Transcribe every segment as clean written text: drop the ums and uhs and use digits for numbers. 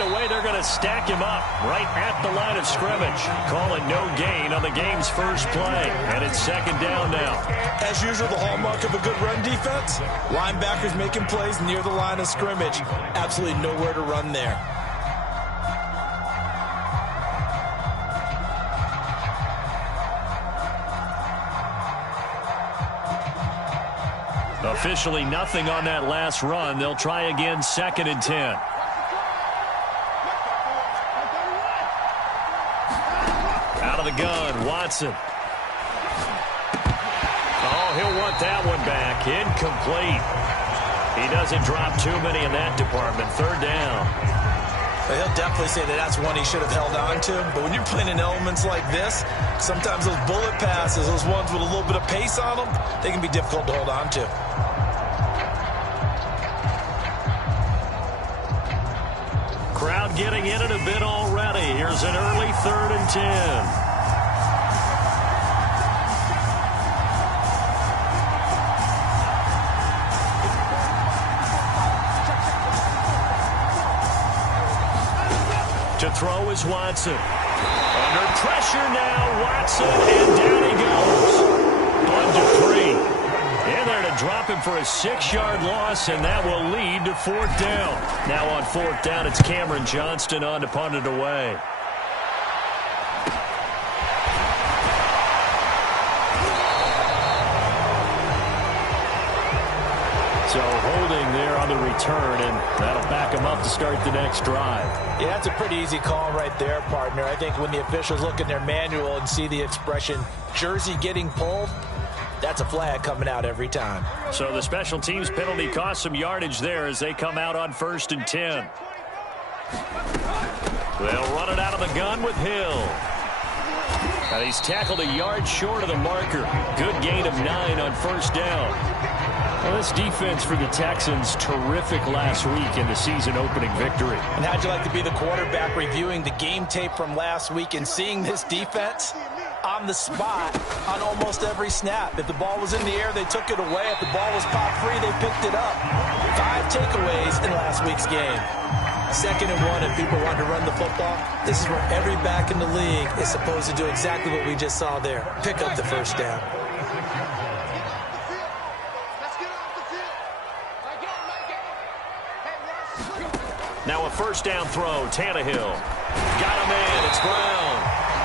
right away, they're going to stack him up right at the line of scrimmage. Calling no gain on the game's first play. And it's second down now. As usual, the hallmark of a good run defense, linebackers making plays near the line of scrimmage. Absolutely nowhere to run there. Officially nothing on that last run. They'll try again, second and 10. Out of the gun, Watson. Oh, he'll want that one back. Incomplete. He doesn't drop too many in that department. Third down. He'll definitely say that that's one he should have held on to. But when you're playing in elements like this, sometimes those bullet passes, those ones with a little bit of pace on them, they can be difficult to hold on to. Crowd getting in it a bit already. Here's an early third and 10. To throw is Watson. Under pressure now, Watson, and down he goes. 1-3. In there to drop him for a 6-yard loss, and that will lead to fourth down. Now on fourth down, it's Cameron Johnston on to punt it away. So holding there on the return, and that'll back him up to start the next drive. Yeah, that's a pretty easy call right there, partner. I think when the officials look in their manual and see the expression, jersey getting pulled, that's a flag coming out every time. So the special teams penalty cost some yardage there as they come out on 1st and 10. They'll run it out of the gun with Hill. And he's tackled a yard short of the marker. Good gain of 9 on first down. Well, this defense for the Texans, terrific last week in the season-opening victory. And how'd you like to be the quarterback reviewing the game tape from last week and seeing this defense on the spot on almost every snap? If the ball was in the air, they took it away. If the ball was popped free, they picked it up. 5 takeaways in last week's game. 2nd and 1, if people want to run the football, this is where every back in the league is supposed to do exactly what we just saw there. Pick up the first down. Now a first down throw, Tannehill. Got a man, it's Brown.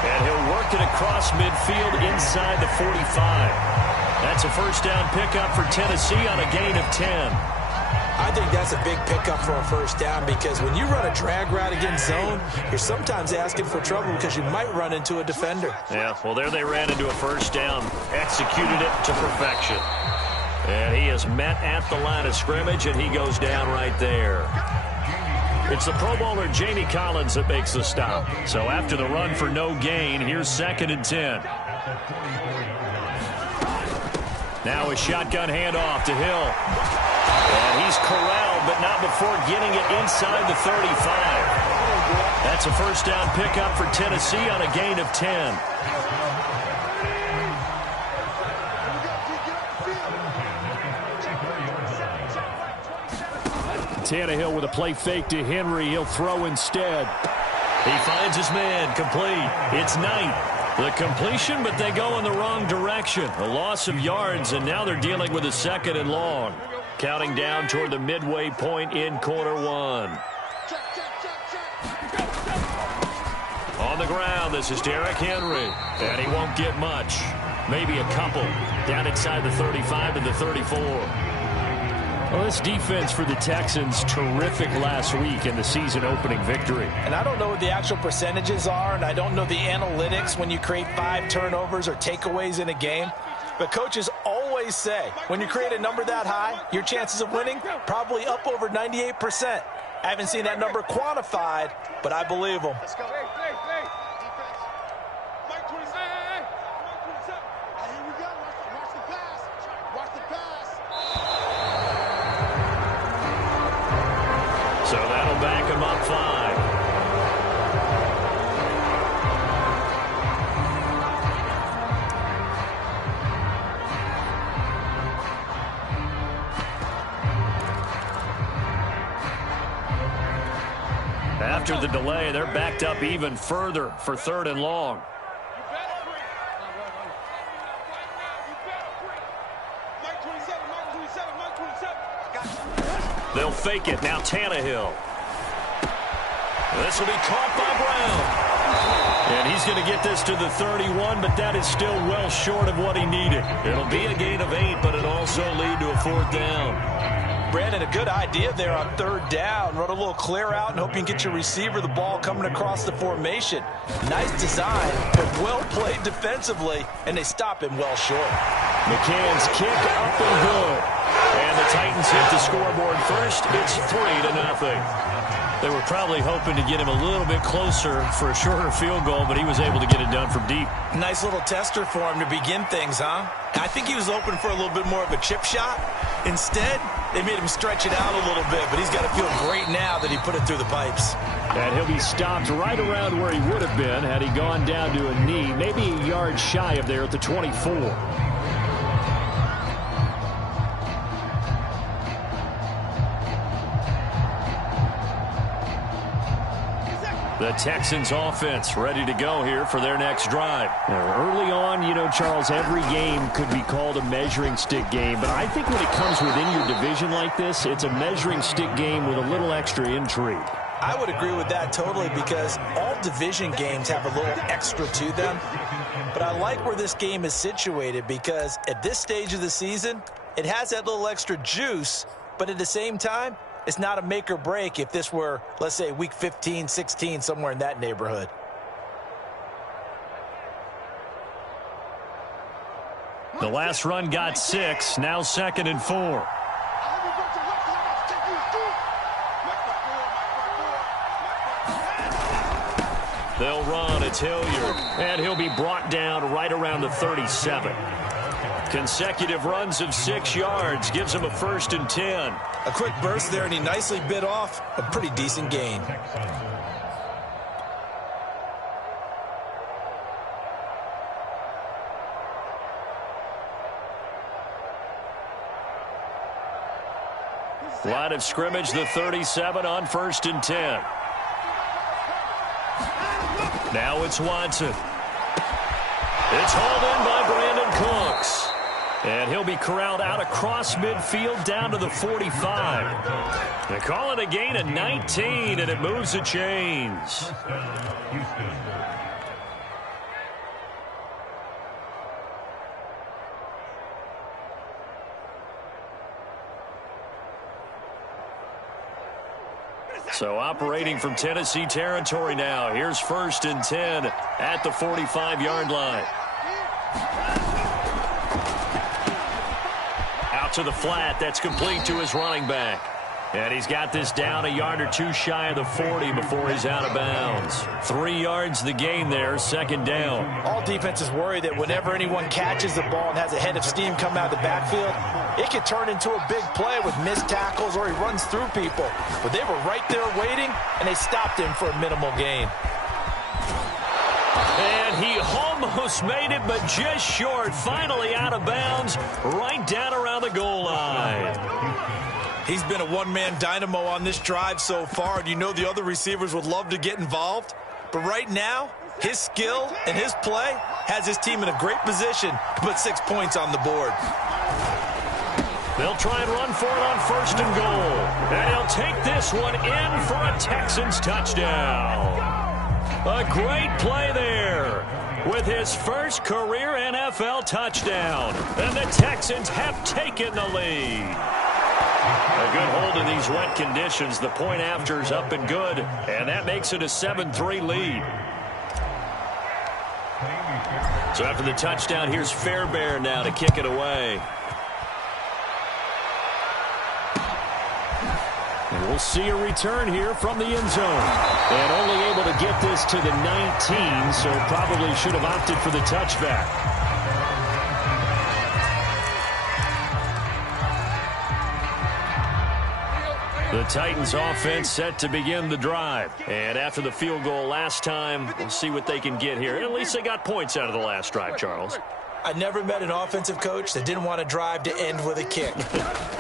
And he'll work it across midfield inside the 45. That's a first down pickup for Tennessee on a gain of 10. I think that's a big pickup for a first down because when you run a drag route against zone, you're sometimes asking for trouble because you might run into a defender. Yeah, well, there they ran into a first down, executed it to perfection. And he is met at the line of scrimmage, and he goes down right there. It's the Pro Bowler Jamie Collins that makes the stop. So after the run for no gain, here's 2nd and 10. Now a shotgun handoff to Hill. And he's corralled, but not before getting it inside the 35. That's a first down pickup for Tennessee on a gain of 10. Tannehill with a play fake to Henry. He'll throw instead. He finds his man, complete. It's Knight. The completion, but they go in the wrong direction. A loss of yards, and now they're dealing with a 2nd and long. Counting down toward the midway point in quarter 1. On the ground, this is Derrick Henry. And he won't get much. Maybe a couple. Down inside the 35 to the 34. Well, this defense for the Texans, terrific last week in the season-opening victory. And I don't know what the actual percentages are, and I don't know the analytics when you create 5 turnovers or takeaways in a game. But coaches always say, when you create a number that high, your chances of winning probably up over 98%. I haven't seen that number quantified, but I believe them. Let's go. So that'll back him up 5. After the delay, they're backed up even further for 3rd and long. They'll fake it. Now Tannehill. This will be caught by Brown. And he's going to get this to the 31, but that is still well short of what he needed. It'll be a gain of 8, but it'll also lead to a 4th down. Brandon, a good idea there on 3rd down. Run a little clear out and hope you can get your receiver the ball coming across the formation. Nice design, but well played defensively, and they stop him well short. McCann's kick up and good. And the Titans hit the scoreboard first. It's 3-0. They were probably hoping to get him a little bit closer for a shorter field goal, but he was able to get it done from deep. Nice little tester for him to begin things, huh? I think he was hoping for a little bit more of a chip shot. Instead, they made him stretch it out a little bit, but he's got to feel great now that he put it through the pipes. And he'll be stopped right around where he would have been had he gone down to a knee, maybe a yard shy of there at the 24. The Texans offense ready to go here for their next drive. Now, early on, you know, Charles, every game could be called a measuring stick game, but I think when it comes within your division like this, it's a measuring stick game with a little extra intrigue. I would agree with that totally, because all division games have a little extra to them. But I like where this game is situated because at this stage of the season, it has that little extra juice, but at the same time, it's not a make or break if this were, let's say, week 15, 16, somewhere in that neighborhood. The last run got 6, now 2nd and 4. They'll run. It's Hilliard. And he'll be brought down right around the 37. Consecutive runs of 6 yards gives him a 1st and 10. A quick burst there, and he nicely bit off a pretty decent gain. Line of scrimmage, the 37 on 1st and 10. Now it's Watson. It's hauled in by Brandon Cooks. And he'll be corralled out across midfield down to the 45. They call it a gain of 19, and it moves the chains. So operating from Tennessee territory now. Here's 1st and 10 at the 45-yard line. Out to the flat. That's complete to his running back. And he's got this down a yard or 2 shy of the 40 before he's out of bounds. 3 yards the gain there, 2nd down. All defenses worry that whenever anyone catches the ball and has a head of steam come out of the backfield, it could turn into a big play with missed tackles or he runs through people. But they were right there waiting, and they stopped him for a minimal gain. And he almost made it, but just short. Finally out of bounds, right down around the goal line. He's been a one-man dynamo on this drive so far, and you know the other receivers would love to get involved. But right now, his skill and his play has his team in a great position to put 6 points on the board. They'll try and run for it on 1st and goal. And he'll take this one in for a Texans touchdown. A great play there with his first career NFL touchdown. And the Texans have taken the lead. A good hold in these wet conditions. The point after is up and good, and that makes it a 7-3 lead. So after the touchdown, here's Fairbairn now to kick it away. And we'll see a return here from the end zone. And only able to get this to the 19, so probably should have opted for the touchback. The Titans offense set to begin the drive. And after the field goal last time, we'll see what they can get here. At least they got points out of the last drive, Charles. I never met an offensive coach that didn't want to drive to end with a kick.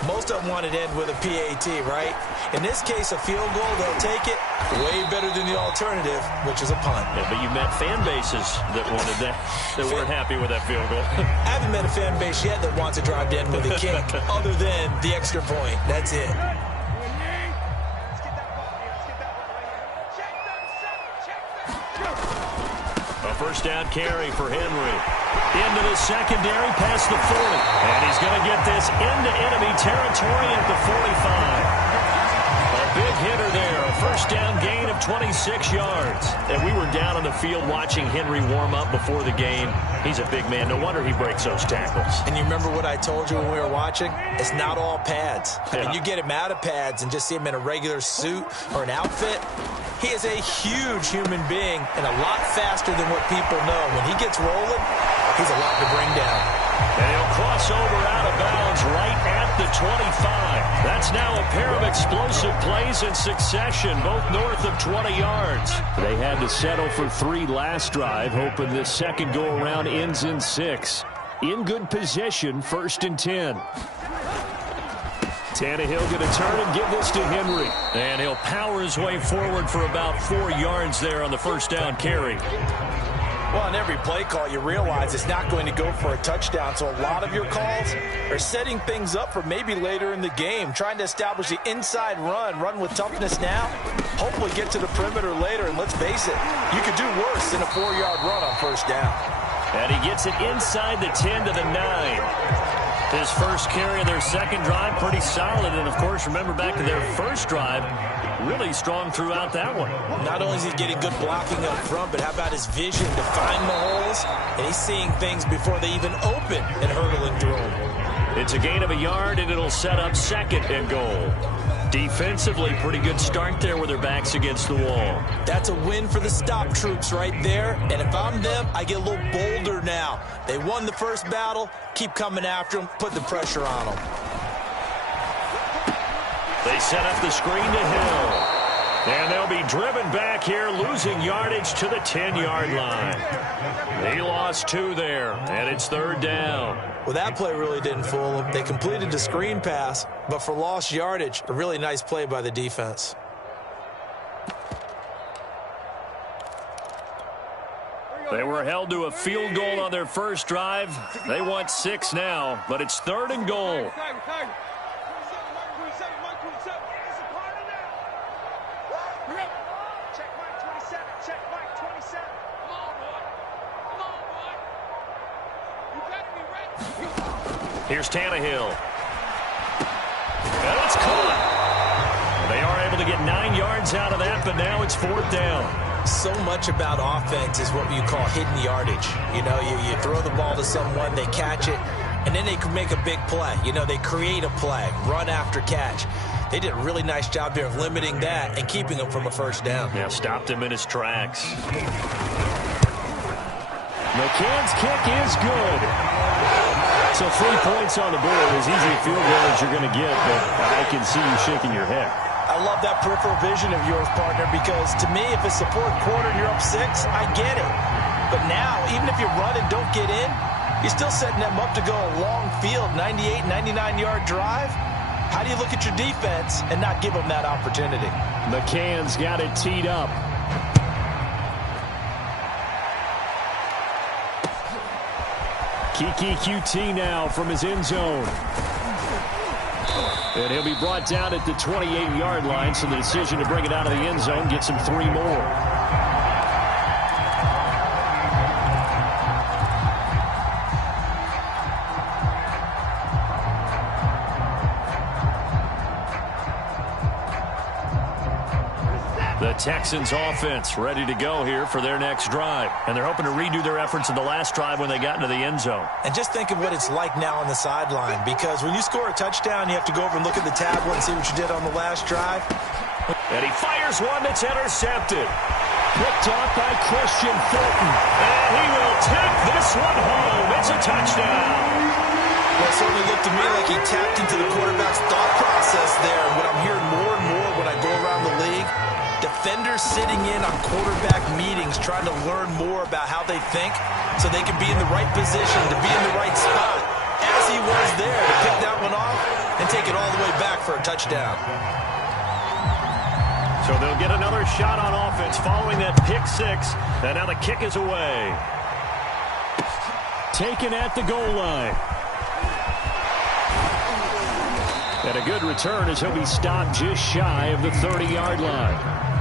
Most of them wanted to end with a PAT, right? In this case, a field goal, they'll take it way better than the alternative, which is a punt. Yeah, but you met fan bases that wanted that, that weren't happy with that field goal. I haven't met a fan base yet that wants to drive to end with a kick other than the extra point. That's it. A first down carry for Henry. Into the secondary, past the 40. And he's going to get this into enemy territory at the 45. A big hitter there. A first down gain of 26 yards. And we were down on the field watching Henry warm up before the game. He's a big man. No wonder he breaks those tackles. And you remember what I told you when we were watching? It's not all pads. I mean, you get him out of pads and just see him in a regular suit or an outfit. He is a huge human being and a lot faster than what people know. When he gets rolling, he's a lot to bring down. And he'll cross over out of bounds right at the 25. That's now a pair of explosive plays in succession, both north of 20 yards. They had to settle for 3 last drive, hoping this second go-around ends in 6. In good position, 1st and 10. Tannehill going to turn and give this to Henry. And he'll power his way forward for about 4 yards there on the first down carry. Well, on every play call, you realize it's not going to go for a touchdown. So a lot of your calls are setting things up for maybe later in the game, trying to establish the inside run with toughness now, hopefully get to the perimeter later. And let's face it, you could do worse than a 4-yard run on first down. And he gets it inside the 10 to the 9. His first carry of their second drive, pretty solid. And, of course, remember back to their first drive, really strong throughout that one. Not only is he getting good blocking up front, but how about his vision to find the holes? And he's seeing things before they even open and hurdling through them. It's a gain of a yard, and it'll set up 2nd and goal. Defensively, pretty good start there with their backs against the wall. That's a win for the stop troops right there. And if I'm them, I get a little bolder now. They won the first battle. Keep coming after them. Put the pressure on them. They set up the screen to Hill. And they'll be driven back here, losing yardage to the 10-yard line. He lost 2 there, and it's 3rd down. Well, that play really didn't fool them. They completed the screen pass, but for lost yardage, a really nice play by the defense. They were held to a field goal on their first drive. They want 6 now, but it's 3rd and goal. Here's Tannehill. And it's caught. They are able to get 9 yards out of that, but now it's 4th down. So much about offense is what you call hidden yardage. You know, you throw the ball to someone, they catch it, and then they can make a big play. You know, they create a play, run after catch. They did a really nice job there of limiting that and keeping him from a first down. Yeah, stopped him in his tracks. McCann's kick is good. So 3 points on the board, as easy a field goal as you're going to get, but I can see you shaking your head. I love that peripheral vision of yours, partner, because to me, if it's the 4th quarter and you're up 6, I get it. But now, even if you run and don't get in, you're still setting them up to go a long field, 98, 99-yard drive. How do you look at your defense and not give them that opportunity? McCann's got it teed up. Kiki QT now from his end zone. And he'll be brought down at the 28-yard line, so the decision to bring it out of the end zone gets him 3 more. The Texans offense ready to go here for their next drive. And they're hoping to redo their efforts in the last drive when they got into the end zone. And just think of what it's like now on the sideline, because when you score a touchdown, you have to go over and look at the tablet and see what you did on the last drive. And he fires one that's intercepted. Picked off by Christian Fulton. And he will take this one home. It's a touchdown. Well, it certainly looked to me like he tapped into the quarterback's thought process there. What I'm hearing more and more when I go around the league, defenders sitting in on quarterback meetings trying to learn more about how they think so they can be in the right position to be in the right spot, as he was there to pick that one off and take it all the way back for a touchdown. So they'll get another shot on offense following that pick six, and now the kick is away. Taken at the goal line. And a good return as he'll be stopped just shy of the 30-yard line.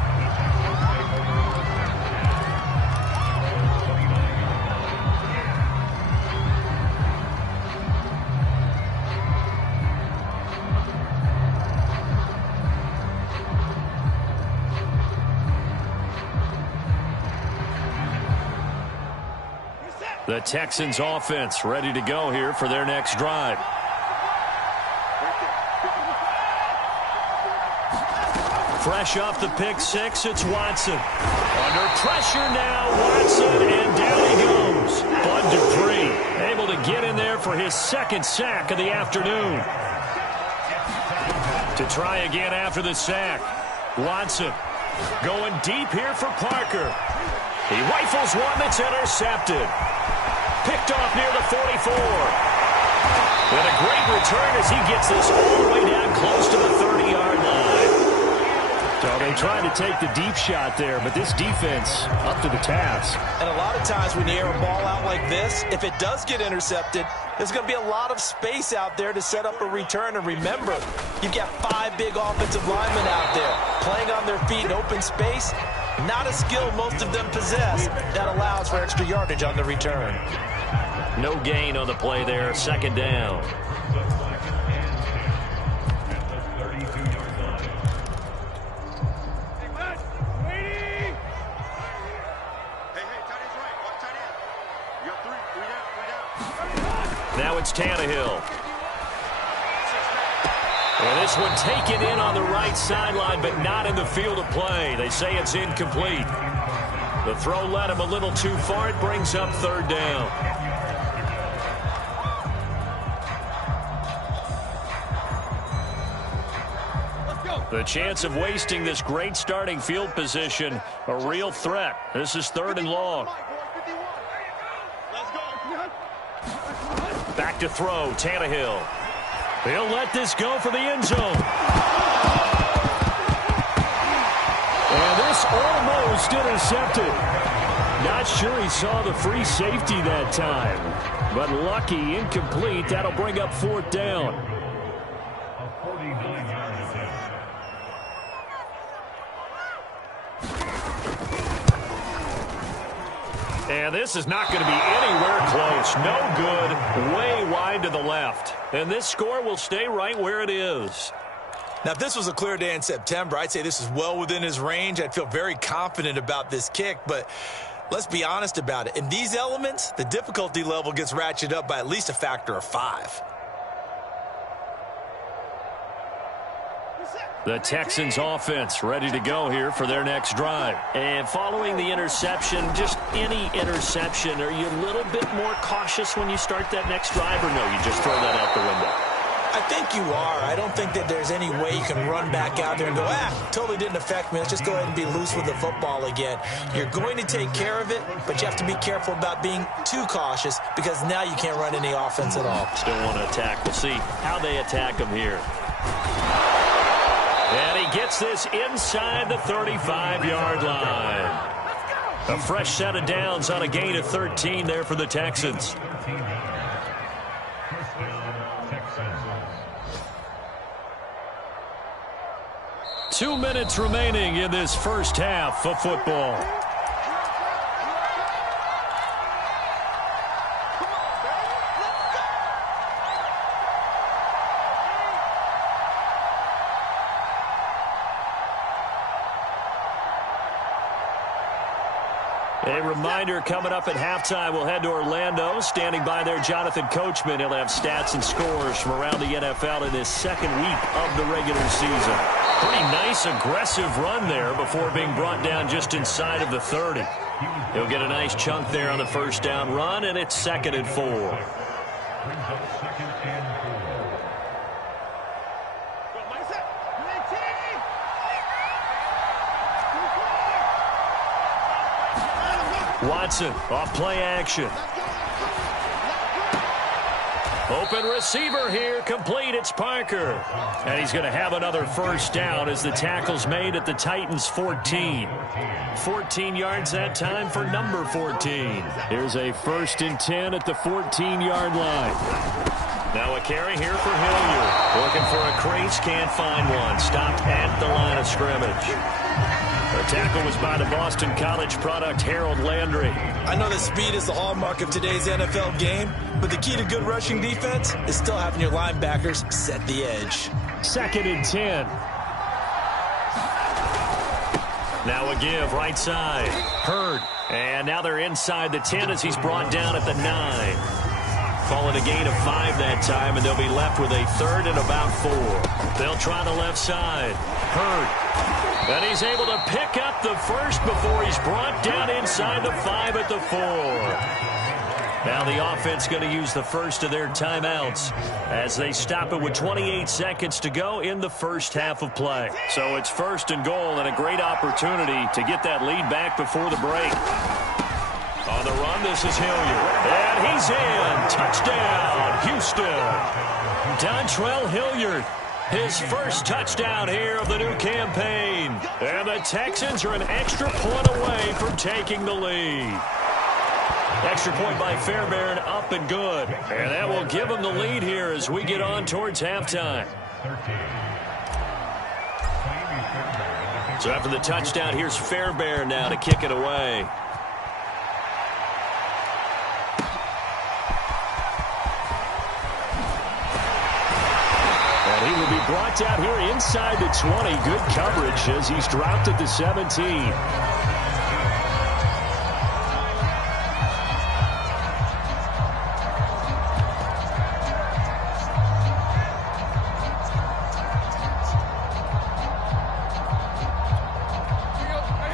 The Texans offense ready to go here for their next drive. Fresh off the pick six, it's Watson. Under pressure now, Watson, and down he goes. Bud Dupree able to get in there for his second sack of the afternoon. To try again after the sack. Watson going deep here for Parker. He rifles one that's intercepted. Picked off near the 44. And a great return as he gets this all the way down close to the 30-yard line. So they tried to take the deep shot there, but this defense up to the task. And a lot of times when you air a ball out like this, if it does get intercepted, there's going to be a lot of space out there to set up a return. And remember, you've got 5 big offensive linemen out there playing on their feet in open space. Not a skill most of them possess that allows for extra yardage on the return. No gain on the play there, second down. Now it's Tannehill. And this one taken in on the right sideline, but not in the field of play. They say it's incomplete. The throw led him a little too far. It brings up third down. The chance of wasting this great starting field position, a real threat. This is third and long. Back to throw, Tannehill. He'll let this go for the end zone. And this almost intercepted. Not sure he saw the free safety that time. But lucky, incomplete. That'll bring up fourth down. And this is not going to be anywhere close. No good. Way wide to the left. And this score will stay right where it is. Now, if this was a clear day in September, I'd say this is well within his range. I'd feel very confident about this kick. But let's be honest about it. In these elements, the difficulty level gets ratcheted up by at least a factor of 5. The Texans offense ready to go here for their next drive. And following the interception, just any interception, are you a little bit more cautious when you start that next drive, or no, you just throw that out the window? I think you are. I don't think that there's any way you can run back out there and go, totally didn't affect me. Let's just go ahead and be loose with the football again. You're going to take care of it, but you have to be careful about being too cautious because now you can't run any offense at all. Still want to attack. We'll see how they attack him here. And he gets this inside the 35-yard line. A fresh set of downs on a gain of 13 there for the Texans. 2 minutes remaining in this first half of football. A reminder, coming up at halftime, we'll head to Orlando. Standing by there, Jonathan Coachman. He'll have stats and scores from around the NFL in this second week of the regular season. Pretty nice, aggressive run there before being brought down just inside of the 30. He'll get a nice chunk there on the first down run, and it's 2nd and 4. Watson off play action. Open receiver here, complete, it's Parker. And he's going to have another first down as the tackle's made at the Titans' 14. 14 yards that time for number 14. Here's a 1st and 10 at the 14-yard line. Now a carry here for Hilliard. Looking for a crease, can't find one. Stopped at the line of scrimmage. The tackle was by the Boston College product, Harold Landry. I know that speed is the hallmark of today's NFL game, but the key to good rushing defense is still having your linebackers set the edge. 2nd and 10. Now a give, right side. Hurd. And now they're inside the 10 as he's brought down at the 9. Calling a gain of 5 that time, and they'll be left with a 3rd and about 4. They'll try the left side. Hurd. And he's able to pick up the first before he's brought down inside the 5 at the 4. Now the offense going to use the first of their timeouts as they stop it with 28 seconds to go in the first half of play. So it's 1st and goal and a great opportunity to get that lead back before the break. On the run, this is Hilliard. And he's in. Touchdown, Houston. Dontrell Hilliard. His first touchdown here of the new campaign. And the Texans are an extra point away from taking the lead. Extra point by Fairbairn, up and good. And that will give them the lead here as we get on towards halftime. So after the touchdown, here's Fairbairn now to kick it away. He will be brought down here inside the 20. Good coverage as he's dropped at the 17.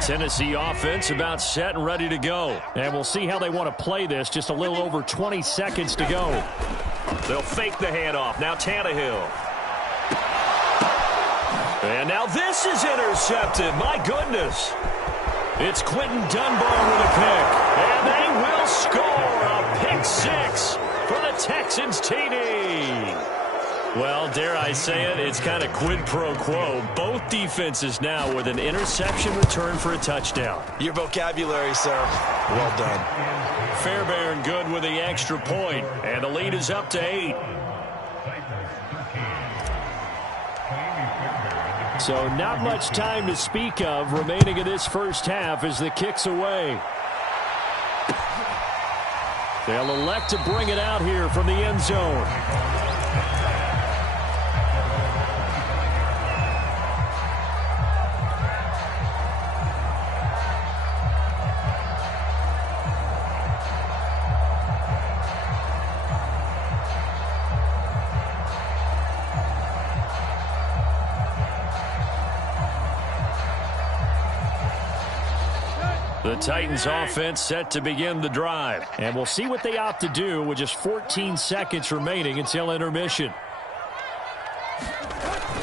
Tennessee offense about set and ready to go. And we'll see how they want to play this. Just a little over 20 seconds to go. They'll fake the handoff. Now Tannehill. And now this is intercepted. My goodness. It's Quentin Dunbar with a pick. And they will score a pick 6 for the Texans TD. Well, dare I say it, it's kind of quid pro quo. Both defenses now with an interception return for a touchdown. Your vocabulary, sir. Well done. Fairbairn good with the extra point. And the lead is up to 8. So not much time to speak of remaining in this first half as the kick's away. They'll elect to bring it out here from the end zone. The Titans offense set to begin the drive. And we'll see what they opt to do with just 14 seconds remaining until intermission.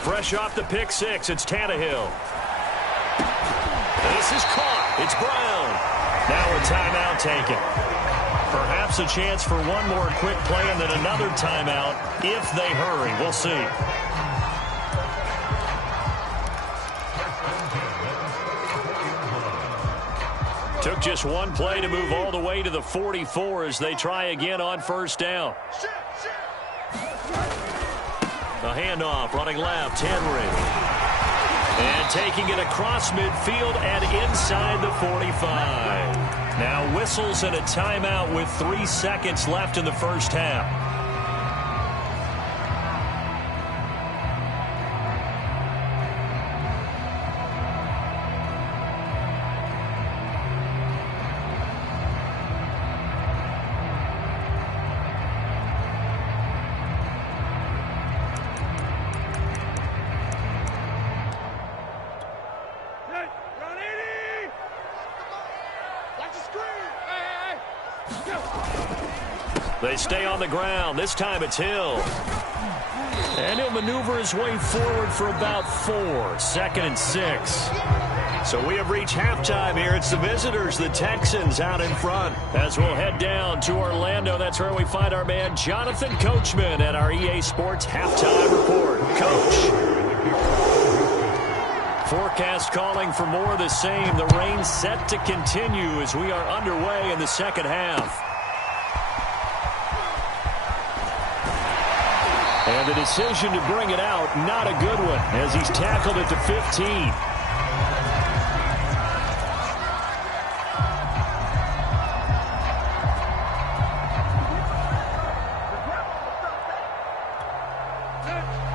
Fresh off the pick 6, it's Tannehill. This is caught. It's Brown. Now a timeout taken. Perhaps a chance for one more quick play and then another timeout if they hurry. We'll see. Took just one play to move all the way to the 44 as they try again on first down. The handoff, running left, Henry. And taking it across midfield and inside the 45. Now whistles and a timeout with 3 seconds left in the first half. They stay on the ground. This time it's Hill. And he'll maneuver his way forward for about 4. 2nd and 6. So we have reached halftime here. It's the visitors, the Texans, out in front. As we'll head down to Orlando, that's where we find our man Jonathan Coachman at our EA Sports Halftime Report. Coach. Forecast calling for more of the same. The rain set to continue as we are underway in the second half. And the decision to bring it out, not a good one, as he's tackled at the 15.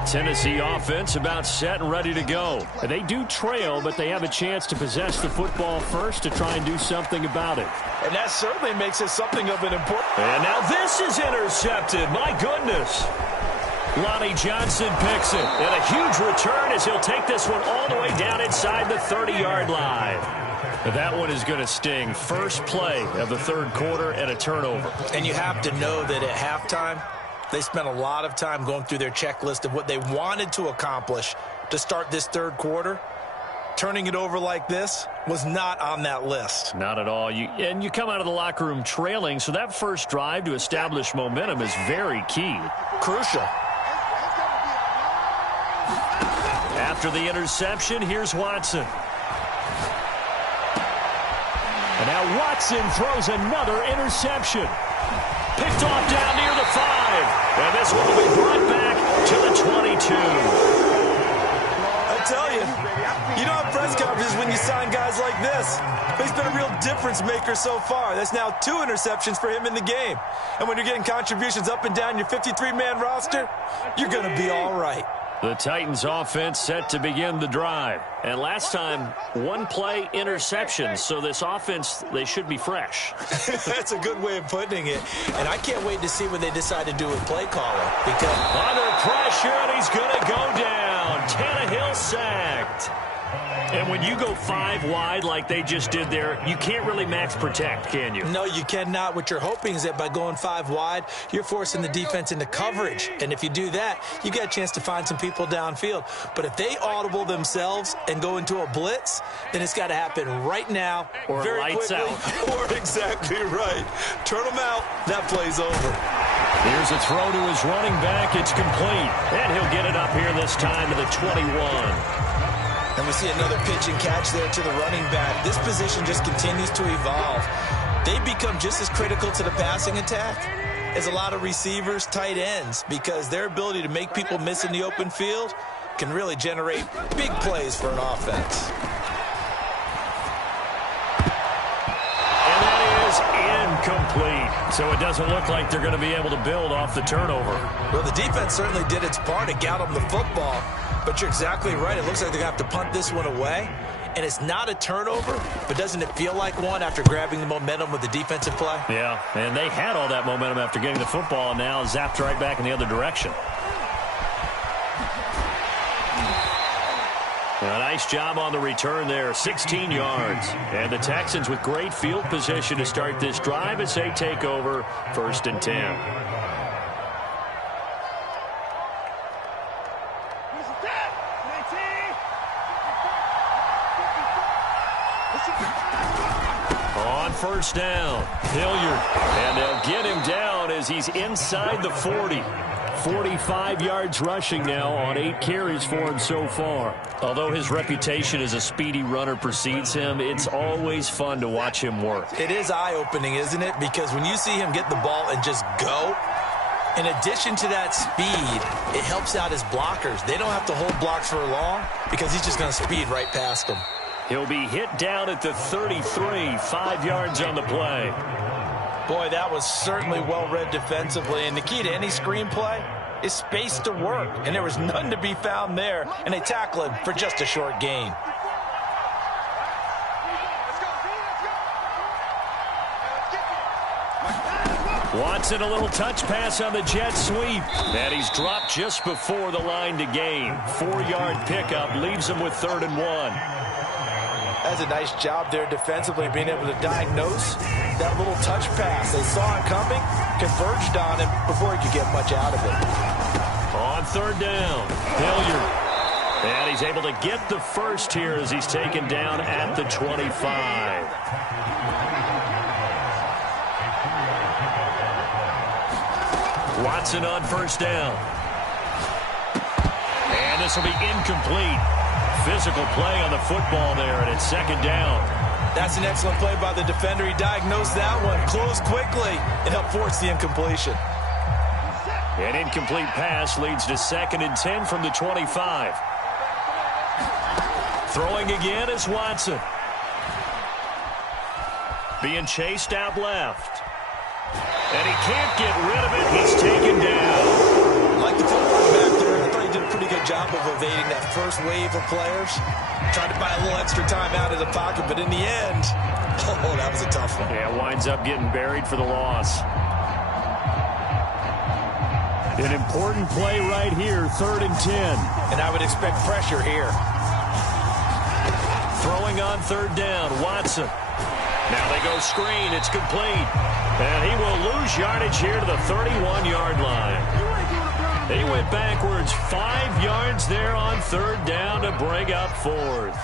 Tennessee offense about set and ready to go. They do trail, but they have a chance to possess the football first to try and do something about it. And that certainly makes it something of an important... And now this is intercepted. My goodness. Lonnie Johnson picks it. And a huge return as he'll take this one all the way down inside the 30-yard line. That one is going to sting. First play of the third quarter and a turnover. And you have to know that at halftime, they spent a lot of time going through their checklist of what they wanted to accomplish to start this third quarter. Turning it over like this was not on that list. Not at all. And you come out of the locker room trailing, so that first drive to establish momentum is very key. Crucial. After the interception, here's Watson. And now Watson throws another interception. Picked off down near the 5. And this one will be brought back to the 22. I tell you, you don't have press conferences when you sign guys like this. But he's been a real difference maker so far. That's now 2 interceptions for him in the game. And when you're getting contributions up and down your 53-man roster, you're going to be all right. The Titans offense set to begin the drive. And last time, 1-play interception. So this offense, they should be fresh. That's a good way of putting it. And I can't wait to see what they decide to do with play calling. Because under pressure, and he's going to go down. Tannehill sacked. And when you go 5 wide like they just did there, you can't really max protect, can you? No, you cannot. What you're hoping is that by going 5 wide, you're forcing the defense into coverage. And if you do that, you get a chance to find some people downfield. But if they audible themselves and go into a blitz, then it's got to happen right now. Or very lights quickly, out. Or exactly right. Turn them out. That play's over. Here's a throw to his running back. It's complete. And he'll get it up here this time to the 21. And we see another pitch and catch there to the running back. This position just continues to evolve. They become just as critical to the passing attack as a lot of receivers, tight ends, because their ability to make people miss in the open field can really generate big plays for an offense. And that is incomplete. So it doesn't look like they're going to be able to build off the turnover. Well, the defense certainly did its part to get them the football. But you're exactly right. It looks like they're going to have to punt this one away. And it's not a turnover, but doesn't it feel like one after grabbing the momentum with the defensive play? Yeah, and they had all that momentum after getting the football, and now zapped right back in the other direction. A nice job on the return there, 16 yards. And the Texans with great field position to start this drive as they take over 1st and 10. On 1st down, Hilliard, and they'll get him down as he's inside the 40. 45 yards rushing now on 8 carries for him so far. Although his reputation as a speedy runner precedes him, it's always fun to watch him work. It is eye-opening, isn't it? Because when you see him get the ball and just go, in addition to that speed, it helps out his blockers. They don't have to hold blocks for long because he's just going to speed right past them. He'll be hit down at the 33, 5 yards on the play. Boy, that was certainly well-read defensively, and the key to any screenplay is space to work, and there was none to be found there, and they tackle him for just a short gain. Watson, a little touch pass on the jet sweep, and he's dropped just before the line to gain. 4-yard pickup leaves him with 3rd and 1. That's a nice job there defensively, being able to diagnose that little touch pass. They saw it coming, converged on him before he could get much out of it. On 3rd down, Hilliard. And he's able to get the first here as he's taken down at the 25. Watson on first down. And this will be incomplete. Physical play on the football there, and it's second down. That's an excellent play by the defender. He diagnosed that one, closed quickly, and helped force the incompletion. An incomplete pass leads to 2nd and 10 from the 25. Throwing again is Watson. Being chased out left. And he can't get rid of it. He's taken down. Like the football back there, I thought he did a pretty good job of evading that first wave of players. Tried to buy a little extra time out of the pocket, but in the end, oh, that was a tough one. Yeah, winds up getting buried for the loss. An important play right here, 3rd and 10. And I would expect pressure here. Throwing on 3rd down, Watson. Now they go screen, it's complete. And he will lose yardage here to the 31-yard line. He went backwards 5 yards there on 3rd down to bring up 4th.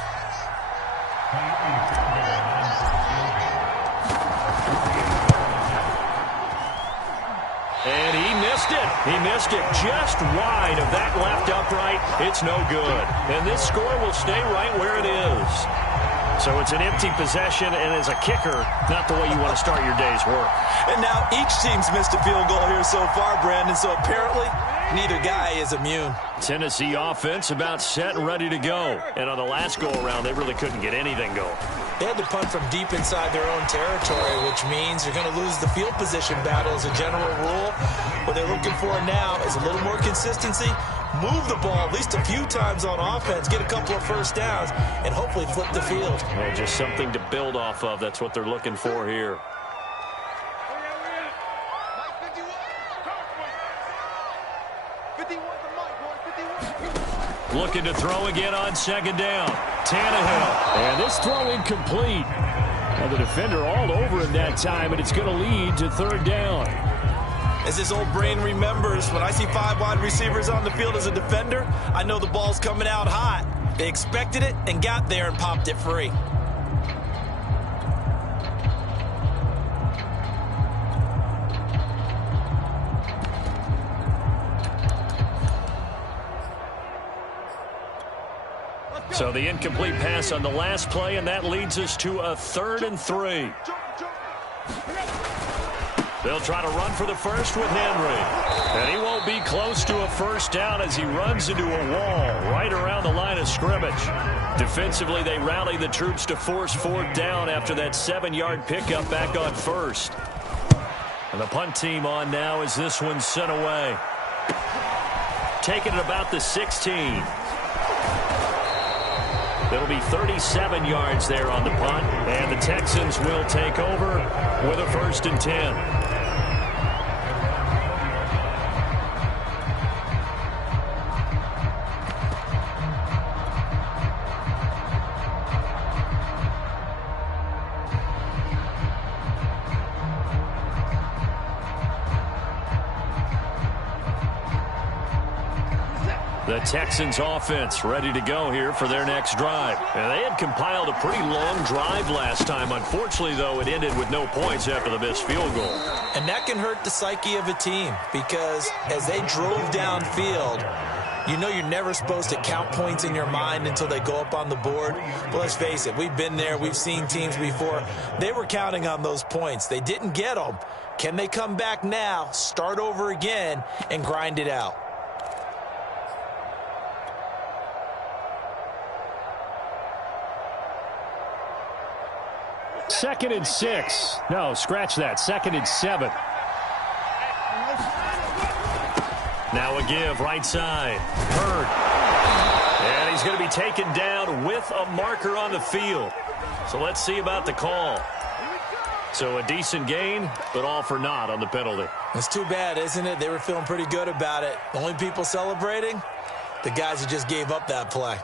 And he missed it. He missed it just wide of that left upright. It's no good. And this score will stay right where it is. So it's an empty possession, and as a kicker, not the way you want to start your day's work. And now each team's missed a field goal here so far, Brandon, so apparently neither guy is immune. Tennessee offense about set and ready to go. And on the last go-around, they really couldn't get anything going. They had to punt from deep inside their own territory, which means you're going to lose the field position battle as a general rule. What they're looking for now is a little more consistency, move the ball at least a few times on offense, get a couple of first downs, and hopefully flip the field. Well, just something to build off of. That's what they're looking for here. Looking to throw again on 2nd down. Tannehill. And this throw incomplete. Now the defender all over him that time, and it's going to lead to 3rd down. As his old brain remembers, when I see 5 wide receivers on the field as a defender, I know the ball's coming out hot. They expected it and got there and popped it free. So the incomplete pass on the last play, and that leads us to a 3rd and 3. They'll try to run for the first with Henry. And he won't be close to a first down as he runs into a wall right around the line of scrimmage. Defensively, they rally the troops to force 4th down after that 7-yard pickup back on 1st. And the punt team on now as this one's sent away. Taking it about the 16. It'll be 37 yards there on the punt, and the Texans will take over with a 1st and 10. The Texans offense ready to go here for their next drive. And they had compiled a pretty long drive last time. Unfortunately, though, it ended with no points after the missed field goal. And that can hurt the psyche of a team because as they drove downfield, you know you're never supposed to count points in your mind until they go up on the board. But let's face it, we've been there. We've seen teams before. They were counting on those points. They didn't get them. Can they come back now, start over again, and grind it out? Second and 6. No, scratch that. 2nd and 7. Now a give right side. Hurd. And he's going to be taken down with a marker on the field. So let's see about the call. So a decent gain, but all for naught on the penalty. It's too bad, isn't it? They were feeling pretty good about it. The only people celebrating, the guys who just gave up that play.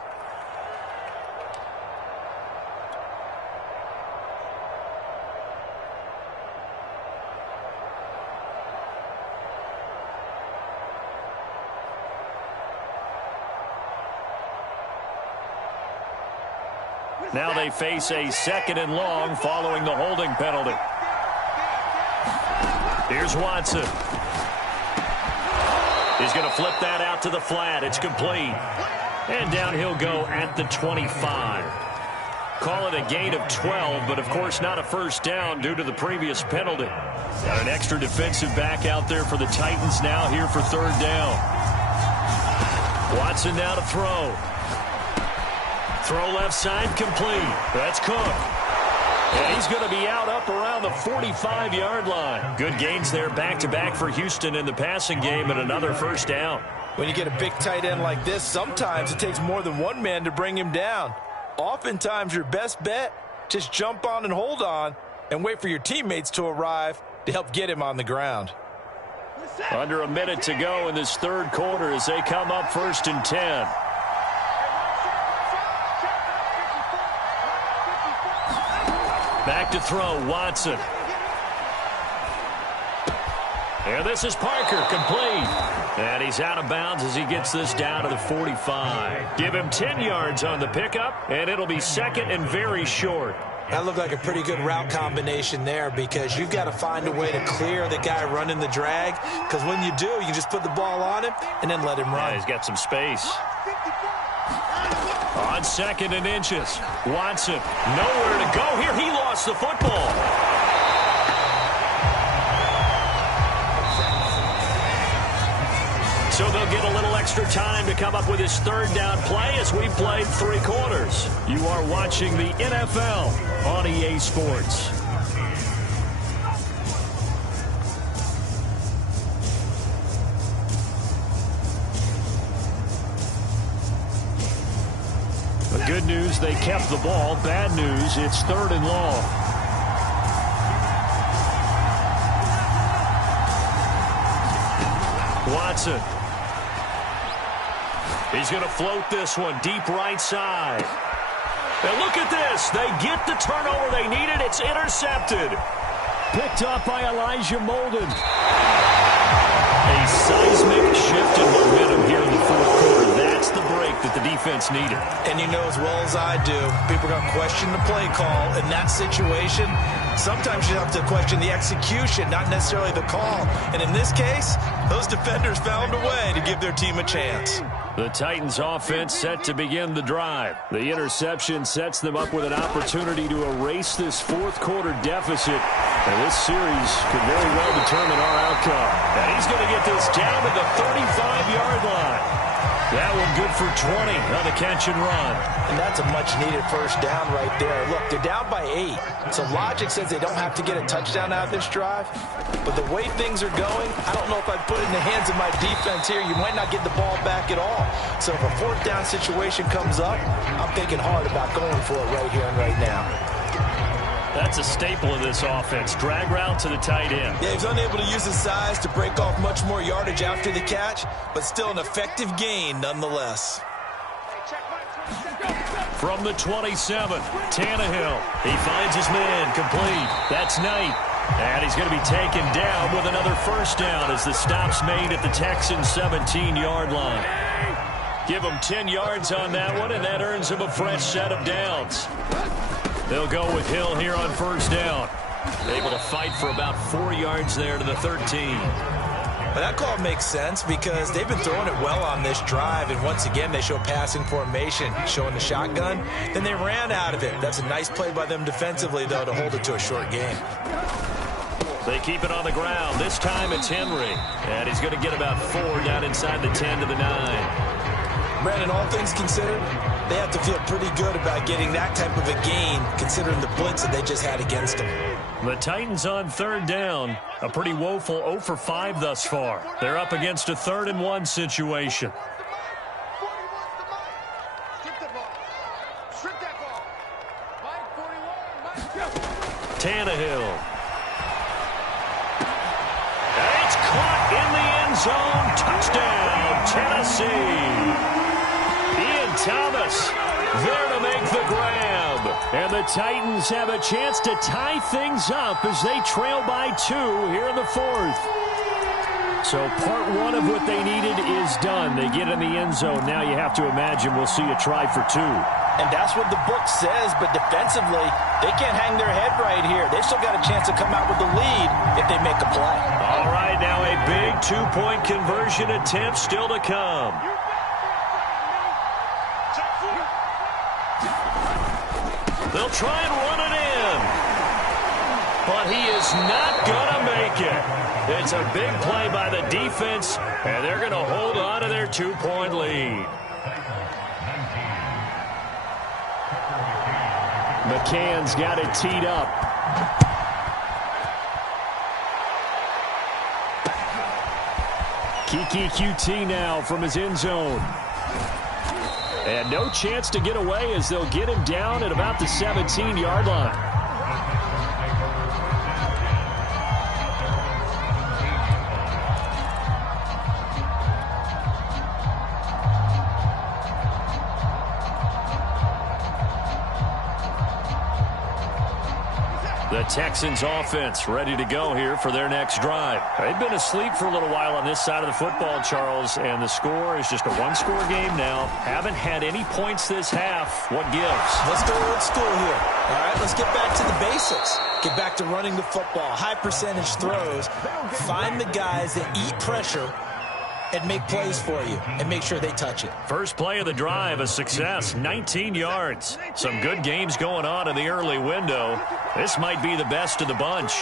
Now they face a 2nd and long following the holding penalty. Here's Watson. He's going to flip that out to the flat. It's complete. And down he'll go at the 25. Call it a gain of 12, but of course not a first down due to the previous penalty. Got an extra defensive back out there for the Titans now here for 3rd down. Watson now to throw. Throw left side complete. That's Cook. And he's going to be out up around the 45-yard line. Good gains there back-to-back for Houston in the passing game and another first down. When you get a big tight end like this, sometimes it takes more than one man to bring him down. Oftentimes your best bet, just jump on and hold on and wait for your teammates to arrive to help get him on the ground. Under a minute to go in this 3rd quarter as they come up 1st and 10. Back to throw, Watson. And this is Parker, complete. And he's out of bounds as he gets this down to the 45. Give him 10 yards on the pickup, and it'll be 2nd and very short. That looked like a pretty good route combination there because you've got to find a way to clear the guy running the drag, because when you do, you just put the ball on him and then let him run. Yeah, he's got some space. On 2nd and inches, Watson, nowhere to go here. He lost the football. So they'll get a little extra time to come up with his 3rd down play as we played 3 quarters. You are watching the NFL on EA Sports. The good news, they kept the ball. Bad news, it's 3rd and long. Watson. He's going to float this one deep right side. And look at this. They get the turnover they needed. It's intercepted. Picked up by Elijah Molden. A seismic shift in momentum here in the 4th quarter. That's the break that the defense needed. And you know as well as I do, people are going to question the play call in that situation. Sometimes you have to question the execution, not necessarily the call. And in this case, those defenders found a way to give their team a chance. The Titans offense set to begin the drive. The interception sets them up with an opportunity to erase this 4th quarter deficit. And this series could very well determine our outcome. And he's going to get this down to the 35-yard line. That one good for 20 on the catch and run. And that's a much-needed first down right there. Look, they're down by 8. So logic says they don't have to get a touchdown out of this drive. But the way things are going, I don't know if I'd put it in the hands of my defense here. You might not get the ball back at all. So if a 4th down situation comes up, I'm thinking hard about going for it right here and right now. That's a staple of this offense. Drag route to the tight end. Yeah, he's unable to use his size to break off much more yardage after the catch, but still an effective gain nonetheless. From the 27, Tannehill. He finds his man, complete. That's Knight. And he's going to be taken down with another first down as the stop's made at the Texans' 17-yard line. Give him 10 yards on that one, and that earns him a fresh set of downs. They'll go with Hill here on first down. Able to fight for about 4 yards there to the 13. But that call makes sense because they've been throwing it well on this drive, and once again they show passing formation, showing the shotgun. Then they ran out of it. That's a nice play by them defensively, though, to hold it to a short game. They keep it on the ground. This time it's Henry. And he's going to get about 4 down inside the 10 to the 9. Brandon, all things considered, they have to feel pretty good about getting that type of a gain, considering the blitz that they just had against them. The Titans on 3rd down. A pretty woeful 0 for 5 thus far. They're up against a 3rd and 1 situation. Tannehill. And it's caught in the end zone. Touchdown, Tennessee. Ian Thomas there to make the grab. And the Titans have a chance to tie things up as they trail by 2 here in the 4th. So part 1 of what they needed is done. They get in the end zone. Now you have to imagine we'll see a try for 2. And that's what the book says, but defensively, they can't hang their head right here. They've still got a chance to come out with the lead if they make a play. All right, now a big two-point conversion attempt still to come. They'll try and run it in. But he is not going to make it. It's a big play by the defense, and they're going to hold on to their two-point lead. McCann's got it teed up. Kiki QT now from his end zone. And no chance to get away as they'll get him down at about the 17-yard line. The Texans offense ready to go here for their next drive. They've been asleep for a little while on this side of the football, Charles, and the score is just a one-score game now. Haven't had any points this half. What gives? Let's go old school here. All right, let's get back to the basics. Get back to running the football, high percentage throws. Find the guys that eat pressure and make plays for you and make sure they touch it. First play of the drive, a success, 19 yards. Some good games going on in the early window. This might be the best of the bunch.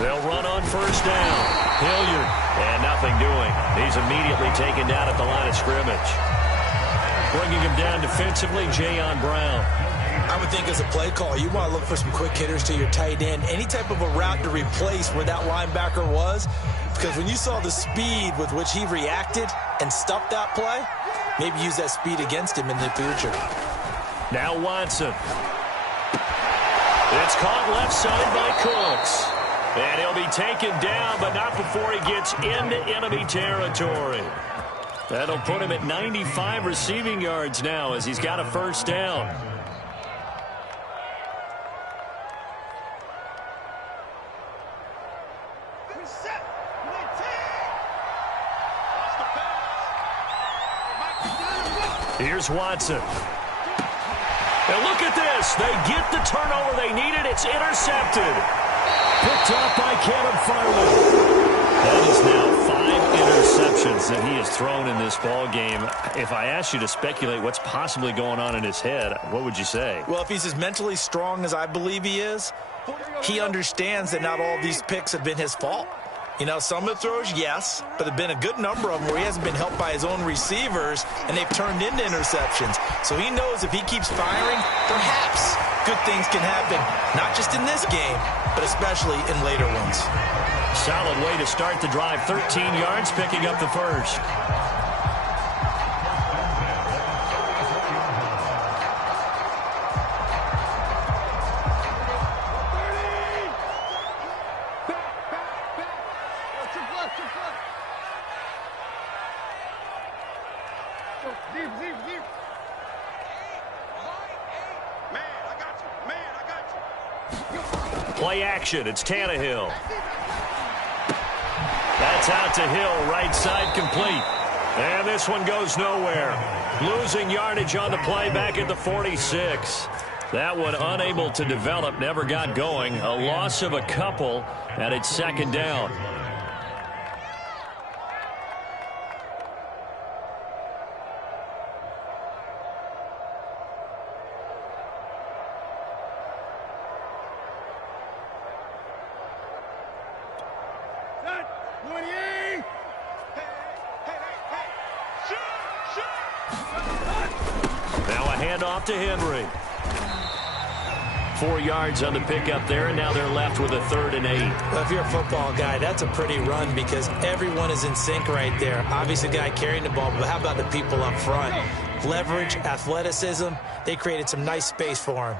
They'll run on first down. Hilliard, and nothing doing. He's immediately taken down at the line of scrimmage. Bringing him down defensively, Jayon Brown. I would think as a play call, you want to look for some quick hitters to your tight end. Any type of a route to replace where that linebacker was. Because when you saw the speed with which he reacted and stuffed that play, maybe use that speed against him in the future. Now Watson. It's caught left side by Cooks. And he'll be taken down, but not before he gets into enemy territory. That'll put him at 95 receiving yards now as he's got a first down. Here's Watson. And look at this. They get the turnover they needed. It's intercepted. Picked up by Caleb Farley. That is now 5 interceptions that he has thrown in this ball game. If I asked you to speculate what's possibly going on in his head, what would you say? Well, if he's as mentally strong as I believe he is, he understands that not all these picks have been his fault. You know, some of the throws, yes, but there have been a good number of them where he hasn't been helped by his own receivers, and they've turned into interceptions. So he knows if he keeps firing, perhaps good things can happen, not just in this game, but especially in later ones. Solid way to start the drive. 13 yards, picking up the first. Play action. It's Tannehill. That's out to Hill. Right side complete. And this one goes nowhere. Losing yardage on the play back at the 46. That one unable to develop. Never got going. A loss of a couple. And it's second down. Off to Henry. 4 yards on the pickup there, and now they're left with a 3rd and 8. Well, if you're a football guy, that's a pretty run because everyone is in sync right there. Obviously, the guy carrying the ball, but how about the people up front? Leverage, athleticism, they created some nice space for him.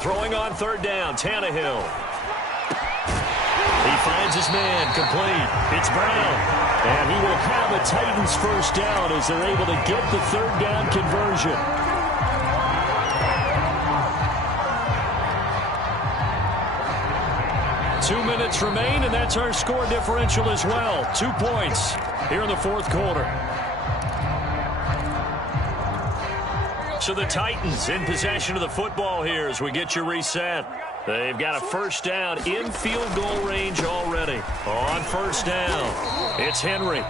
Throwing on 3rd down, Tannehill. He finds his man, complete. It's Brown. And he will have a Titans first down as they're able to get the 3rd down conversion. 2 minutes remain, and that's our score differential as well. 2 points here in the fourth quarter. So the Titans in possession of the football here as we get you reset. They've got a first down in field goal range already. On first down, it's Henry.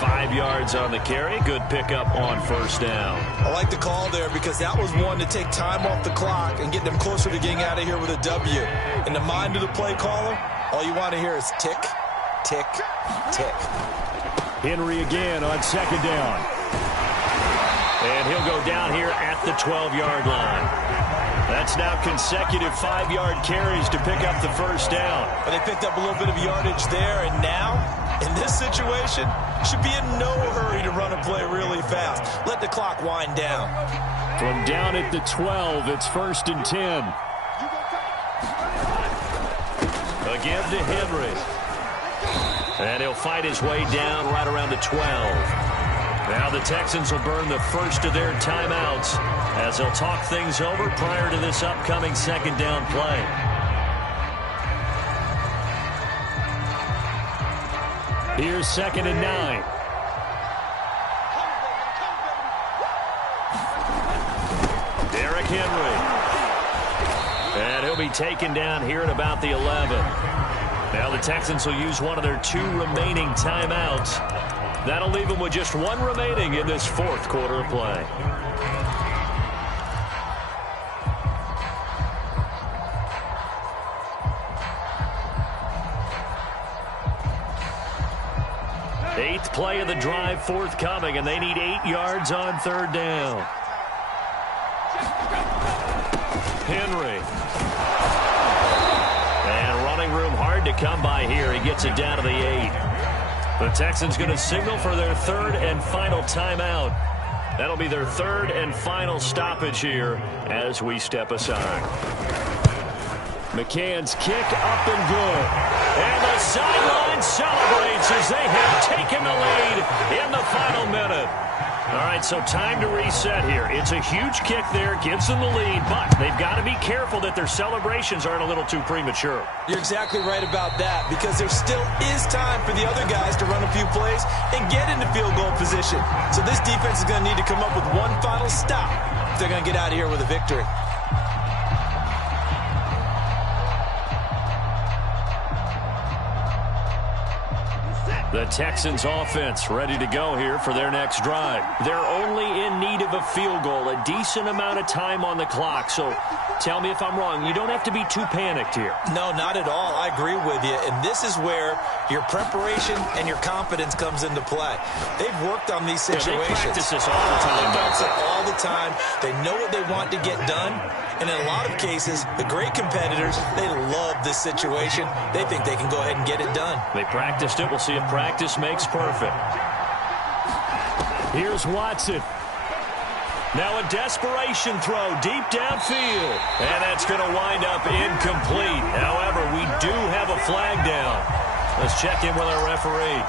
5 yards on the carry. Good pickup on first down. I like the call there because that was one to take time off the clock and get them closer to getting out of here with a W. In the mind of the play caller, all you want to hear is tick, tick, tick. Henry again on second down. And he'll go down here at the 12-yard line. That's now consecutive 5-yard carries to pick up the first down. But they picked up a little bit of yardage there, and now, in this situation, should be in no hurry to run a play really fast. Let the clock wind down. From down at the 12, it's 1st and 10. Again to Henry. And he'll fight his way down right around the 12. Now the Texans will burn the first of their timeouts as they'll talk things over prior to this upcoming second down play. Here's 2nd and 9. Derrick Henry. And he'll be taken down here at about the 11. Now the Texans will use one of their 2 remaining timeouts. That'll leave them with just 1 remaining in this fourth quarter of play. Eighth play of the drive forthcoming, and they need 8 yards on third down. Henry. And running room hard to come by here. He gets it down to the 8. The Texans going to signal for their 3rd and final timeout. That'll be their 3rd and final stoppage here as we step aside. McCann's kick up and good. And the sideline celebrates as they have taken the lead in the final minute. All right, so time to reset here. It's a huge kick there, gives them the lead, but they've got to be careful that their celebrations aren't a little too premature. You're exactly right about that because there still is time for the other guys to run a few plays and get into field goal position. So this defense is going to need to come up with one final stop if they're going to get out of here with a victory. The Texans offense ready to go here for their next drive. They're only in need of a field goal, a decent amount of time on the clock. So tell me if I'm wrong. You don't have to be too panicked here. No, not at all. I agree with you. And this is where your preparation and your confidence comes into play. They've worked on these situations. Yeah, they practice this all the time. They practice it all the time. They know what they want to get done. And in a lot of cases, the great competitors, they love this situation. They think they can go ahead and get it done. They practiced it. We'll see if practice makes perfect. Here's Watson. Now a desperation throw deep downfield. And that's going to wind up incomplete. However, we do have a flag down. Let's check in with our referee.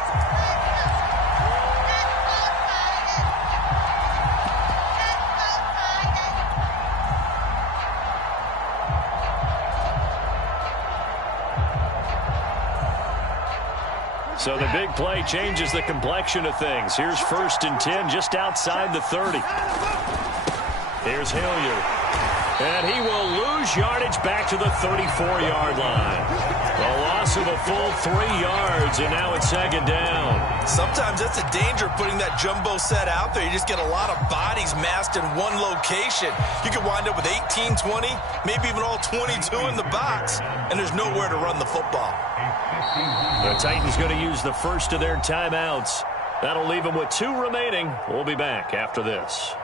So the big play changes the complexion of things. Here's 1st and 10 just outside the 30. Here's Hilliard. And he will lose yardage back to the 34-yard line. A loss of a full 3 yards, and now it's 2nd down. Sometimes that's the danger of putting that jumbo set out there. You just get a lot of bodies massed in one location. You could wind up with 18, 20, maybe even all 22 in the box, and there's nowhere to run the football. The Titans going to use the first of their timeouts. That'll leave them with 2 remaining. We'll be back after this.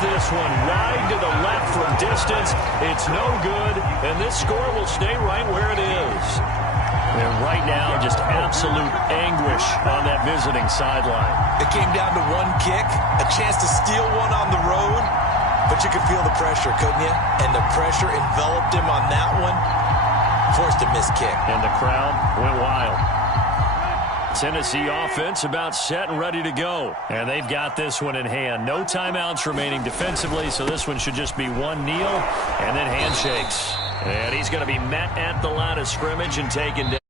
This one wide to the left from distance. It's no good, and this score will stay right where it is. And right now, just absolute anguish on that visiting sideline. It came down to one kick, a chance to steal one on the road, but you could feel the pressure, couldn't you? And the pressure enveloped him on that one, forced a missed kick. And the crowd went wild. Tennessee offense about set and ready to go. And they've got this one in hand. No timeouts remaining defensively, so this one should just be one kneel and then handshakes. And he's going to be met at the line of scrimmage and taken down.